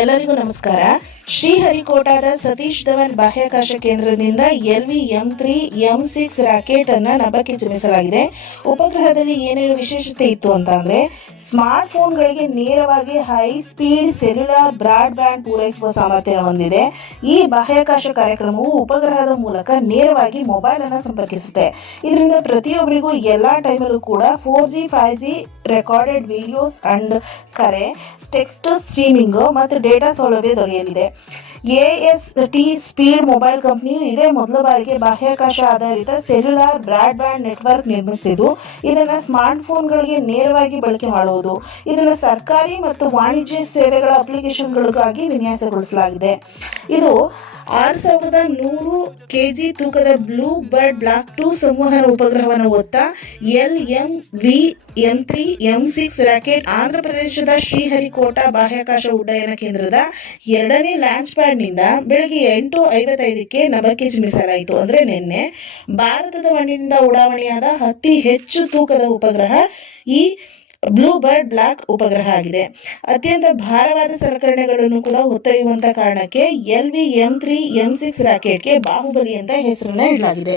ಎಲ್ಲರಿಗೂ ನಮಸ್ಕಾರ. ಶ್ರೀಹರಿಕೋಟಾದ ಸತೀಶ್ ಧವನ್ ಬಾಹ್ಯಾಕಾಶ ಕೇಂದ್ರದಿಂದ LV-M3 M6 ರಾಕೆಟ್ ಅನ್ನ ನಭಕ್ಕೆ ಚಿಮ್ಮಿಸಲಾಗಿದೆ. ಉಪಗ್ರಹದಲ್ಲಿ ಏನೇನು ವಿಶೇಷತೆ ಇತ್ತು ಅಂತ ಅಂದ್ರೆ, ಸ್ಮಾರ್ಟ್ ಫೋನ್ಗಳಿಗೆ ನೇರವಾಗಿ high speed cellular broadband ಪೂರೈಸುವ ಸಾಮರ್ಥ್ಯ ಹೊಂದಿದೆ. ಈ ಬಾಹ್ಯಾಕಾಶ ಕಾರ್ಯಕ್ರಮವು ಉಪಗ್ರಹದ ಮೂಲಕ ನೇರವಾಗಿ ಮೊಬೈಲ್ ಅನ್ನು ಸಂಪರ್ಕಿಸುತ್ತೆ. ಇದರಿಂದ ಪ್ರತಿಯೊಬ್ಬರಿಗೂ ಎಲ್ಲಾ ಟೈಮಲ್ಲೂ ಕೂಡ 4G 5G recorded videos and ಕರೆ, ಟೆಕ್ಸ್ಟ್ ಸ್ಟ್ರೀಮಿಂಗ್ ಮತ್ತು ಡೇಟಾ ಸೌಲಭ್ಯ ದೊರೆಯಲಿದೆ. AST ಸ್ಪೀಡ್ ಮೊಬೈಲ್ ಕಂಪನಿಯು ಇದೇ ಮೊದಲ ಬಾರಿಗೆ ಬಾಹ್ಯಾಕಾಶ ಆಧಾರಿತ ಸೆಲ್ಯುಲಾರ್ ಬ್ರಾಡ್ ಬ್ಯಾಂಡ್ ನೆಟ್ವರ್ಕ್ ನಿರ್ಮಿಸಿದ್ದು, ಇದನ್ನ ಸ್ಮಾರ್ಟ್ ಫೋನ್ಗಳಿಗೆ ನೇರವಾಗಿ ಬಳಕೆ ಮಾಡುವುದು. ಇದನ್ನು ಸರ್ಕಾರಿ ಮತ್ತು ವಾಣಿಜ್ಯ ಸೇವೆಗಳ ಅಪ್ಲಿಕೇಶನ್ಗಳಿಗಾಗಿ ವಿನ್ಯಾಸಗೊಳಿಸಲಾಗಿದೆ. ಇದು 6100 kg ತೂಕದ ಬ್ಲೂ ಬರ್ಡ್ ಬ್ಲಾಕ್ 2 ಸಂವಹನ ಉಪಗ್ರಹವನ್ನು ಹೊತ್ತ LV-M3 M6 ರಾಕೆಟ್ ಆಂಧ್ರಪ್ರದೇಶದ ಶ್ರೀಹರಿಕೋಟಾ ಬಾಹ್ಯಾಕಾಶ ಉಡ್ಡಯನ ಕೇಂದ್ರದ 2ನೇ ಲಾಂಚ್ ಪ್ಯಾಡ್ ನಿಂದ ಬೆಳಗ್ಗೆ 8:55ಕ್ಕೆ ನಭಕ್ಕೆ ಚಿಮ್ಮಿಸಲಾಯಿತು. ಅಂದ್ರೆ ನಿನ್ನೆ ಭಾರತದ ಮಣ್ಣಿನಿಂದ ಉಡಾವಣೆಯಾದ ಅತಿ ಹೆಚ್ಚು ತೂಕದ ಉಪಗ್ರಹ ಈ ಬ್ಲೂ ಬರ್ಡ್ ಬ್ಲಾಕ್ ಉಪಗ್ರಹ ಆಗಿದೆ. ಅತ್ಯಂತ ಭಾರವಾದ ಸಲಕರಣೆಗಳನ್ನು ಕೂಡ ಹೊತ್ತೊಯ್ಯುವಂತ ಕಾರಣಕ್ಕೆ LV-M3 M6 ರಾಕೆಟ್ಗೆ ಬಾಹುಬಲಿ ಅಂತ ಹೆಸರನ್ನ ಇಡಲಾಗಿದೆ.